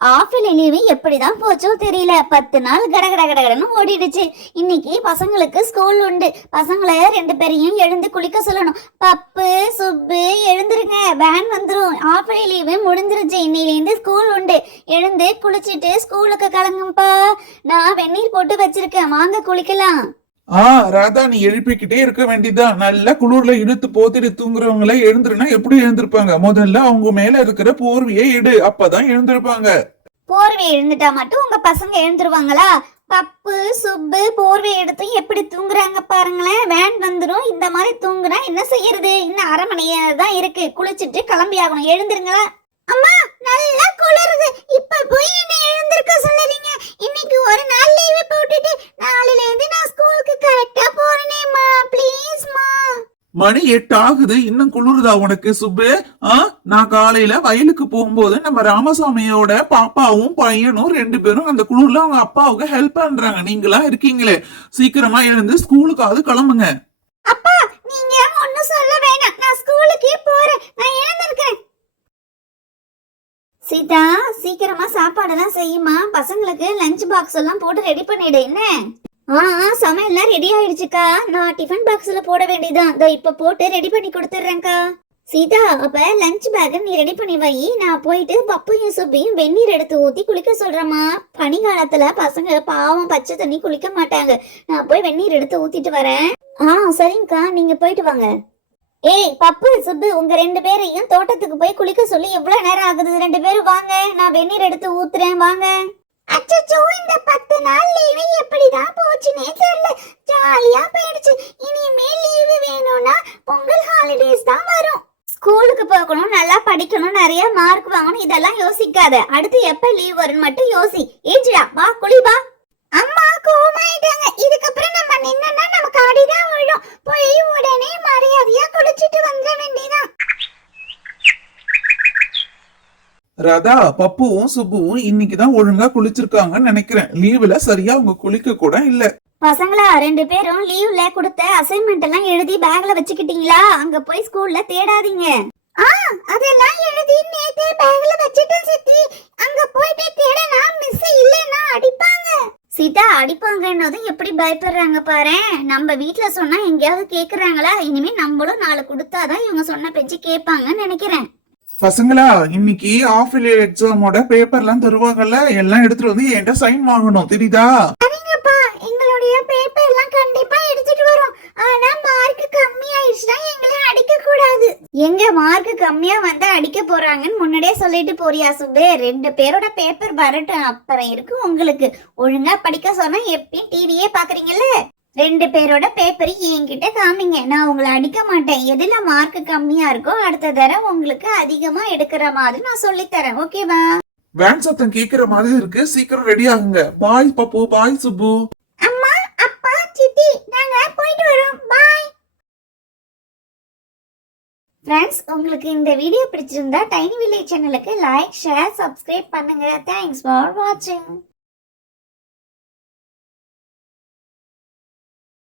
ஆஃபில் லீவு எப்படிதான் போச்சோ தெரியல. 10 நாள் கடகடன்னு ஓடிடுச்சு. இன்னைக்கு பசங்களுக்கு ஸ்கூல் உண்டு. பசங்களை 2 பேரையும் எழுந்து குளிக்க சொல்லணும். பப்பு சுப்பு எழுந்துருங்க, வேன் வந்துரும். ஆஃபில் லீவு முடிஞ்சிருச்சு. இன்னையிலேருந்து ஸ்கூல் உண்டு. எழுந்து குளிச்சுட்டு ஸ்கூலுக்கு கிளங்கும்பா. நான் வெந்நீர் போட்டு வச்சிருக்கேன், வாங்க குளிக்கலாம். ராதா, நீ எழுப்பிக்கிட்டே இருக்க வேண்டியதான். நல்லா குளிர்ல இழுத்து போத்திட்டு தூங்குறவங்கள எழுந்துருனா எப்படி எழுந்திருப்பாங்க? முதல்ல அவங்க மேல இருக்கிற போர்வையை எடு, அப்பதான் எழுந்திருப்பாங்க. போர்வை எழுந்துட்டா மட்டும் உங்க பசங்க எழுந்துருவாங்களா? பப்பு சுப்பு போர்வை எடுத்து எப்படி தூங்குறாங்க பாருங்களேன். வேன் வந்துடும். இந்த மாதிரி தூங்குனா என்ன செய்யறது? இன்னும் 1/2 மணி தான் இருக்கு. குளிச்சுட்டு கிளம்பி ஆகணும். எழுந்துருங்களா? அம்மா நல்லா குளிருது, இப்ப போய் என்ன எழுந்திருக்க சொல்லுறீங்க? இன்னைக்கு ஒரு நாள் லீவு போட்டுட்டு நாளையில இருந்து நான் ஸ்கூலுக்கு கரெக்டா போறேனேம்மா, ப்ளீஸ்மா. மணி 8 ஆகுது, இன்னும் குளிருதா உனக்கு சுப்பு? நான் காலையில வயலுக்கு போகும்போது நம்ம ராமசாமியோட பாப்பாவும் பையனும் 2 பேரும் அந்த குளிர்ல அவங்க அப்பாவுக்கு ஹெல்ப் பண்றாங்க. நீங்களா இருக்கீங்களே, சீக்கிரமா எழுந்து ஸ்கூலுக்காவது கிளம்புங்க. அப்பா, நீங்க ஒண்ணும் சொல்ல வேணாம், நான் ஸ்கூலுக்கே போறேன். நான் எழுந்திருக்கிறேன். சீதா, சீக்கிரமா சாப்பாடெல்லாம் செய்யுமா. பசங்களுக்கு லஞ்ச் பாக்ஸ் எல்லாம் போட்டு ரெடி பண்ணிடு. என்ன? சமையல்லாம் ரெடி ஆயிடுச்சுக்கா. நான் டிஃபன் பாக்ஸ்ல போட வேண்டியதான். இதோ இப்ப போட்டு ரெடி பண்ணி கொடுத்துறேன்க்கா. சீதா, அப்ப லஞ்ச் பேக் நீ ரெடி பண்ணி வை. நான் போயிட்டு பப்பையும் சுப்பையும் வெந்நீர் எடுத்து ஊத்தி குளிக்க சொல்றேம்மா. பனி காலத்துல பசங்க பாவம் பச்சை தண்ணி குளிக்க மாட்டாங்க. நான் போய் வெந்நீர் எடுத்து ஊத்திட்டு வரேன். சரிங்கக்கா, நீங்க போயிட்டு வாங்க. ஏய் பப்பு சுப்பு, உங்க 2 பேரையும் தோட்டத்துக்கு போய் குளிக்க சொல்லி எவ்வளவு நேரம் ஆகுது? 2 பேரும் வாங்க, நான் வெந்நீர் எடுத்து ஊத்துறேன், வாங்க. அச்சச்சோ, இந்த 10 நாள் லீவு எப்படிதான் போச்சுனே தெரியல. ஜாலியா போயிடுச்சு. இனிமே லீவு வேணும்னா பொங்கல் ஹாலிடேஸ் தான் வரும். ஸ்கூலுக்கு போகணும், நல்லா படிக்கணும், நிறைய மார்க் வாங்கணும், இதெல்லாம் யோசிக்காத. அடுத்து எப்ப லீவ் வரும்னு மட்டும் யோசி. ஏஜிடா, வா குளி வா. அம்மா கோமாயிட்டாங்க. இதுக்கப்புறம் நம்ம நின்னா நமக்கு அடிதான் விழும். போய் உடனே மரியாதையா குளிச்சிட்டு வந்துட வேண்டியதான். ராதா, பப்புவும் சுப்புவும் இன்னைக்குதான் ஒழுங்கா குளிச்சிருக்காங்கன்னு நினைக்கிறேன். லீவுல சரியா அவங்க குளிக்க கூட இல்ல. பசங்களா, 2 பேரும் லீவ்ல கொடுத்த அசைன்மெண்ட் எல்லாம் எழுதி பேக்ல வச்சுக்கிட்டீங்களா? அங்க போய் ஸ்கூல்ல தேடாதீங்க. அதெல்லாம் எழுதி நேத்தே பேக்ல வச்சிட்டேன் சித்தி. அங்க போயிட்டு தேடனா மிஸ் இல்லனா அடிப்பாங்க. சீதா, அடிப்பாங்கன்னதும் எப்படி பயப்படுறாங்க பாரு. நம்ம வீட்ல சொன்னா எங்கயாவது கேக்குறாங்களா? இனிமே நம்மளும் 4 கொடுத்தாதான் இவங்க சொன்ன பேச்சு கேட்பாங்கன்னு நினைக்கிறேன். பசங்களா, இன்னைக்கு ஆஃப் இயர் எக்ஸாமோட பேப்பர்லாம் தருவாங்கல்ல, எல்லாம் எடுத்துட்டு வந்து என்கிட்ட சைன் வாங்கணும், தெரியுதா? சரிங்கப்பா, எங்களுடைய பேப்பர் எல்லாம் கண்டிப்பா எடுத்துட்டு வரோம். ஆனா மார்க் கம்மி ஆயிடுச்சுனா எங்களை அடிக்க கூடாது. எங்க மார்க் கம்மியா வந்தா அடிக்க போறாங்கன்னு முன்னாடியே சொல்லிட்டு போறியா சுப்பு? 2 பேரோட பேப்பர் வரட்டும், அப்புறம் இருக்கு உங்களுக்கு. ஒழுங்கா படிக்க சொன்னா எப்பயும் டிவியே பாக்குறீங்கல்ல. 2 பேரோட பேப்பர் என்கிட்ட காமிங்க, நான் உங்களை அடிக்க மாட்டேன். எதுல மார்க் கம்மியா இருக்கோ அடுத்த தடவை உங்களுக்கு அதிகமா எடுக்கிற மாதிரி நான் சொல்லி தரேன், ஓகேவா? வேன் சத்தம் கேக்குற மாதிரி இருக்கு, சீக்கிரம் ரெடி ஆகுங்க. பாய் பப்பு, பாய் சுப்பு. அம்மா, அப்பா, சித்தி, நாங்க போயிட்டு வரோம். பாய். ஃப்ரெண்ட்ஸ், உங்களுக்கு இந்த வீடியோ பிடிச்சிருந்தா டைனி வில்லேஜ் சேனலுக்கு லைக், ஷேர், சப்ஸ்கிரைப் பண்ணுங்க. தேங்க்ஸ் ஃபார் வாட்சிங்.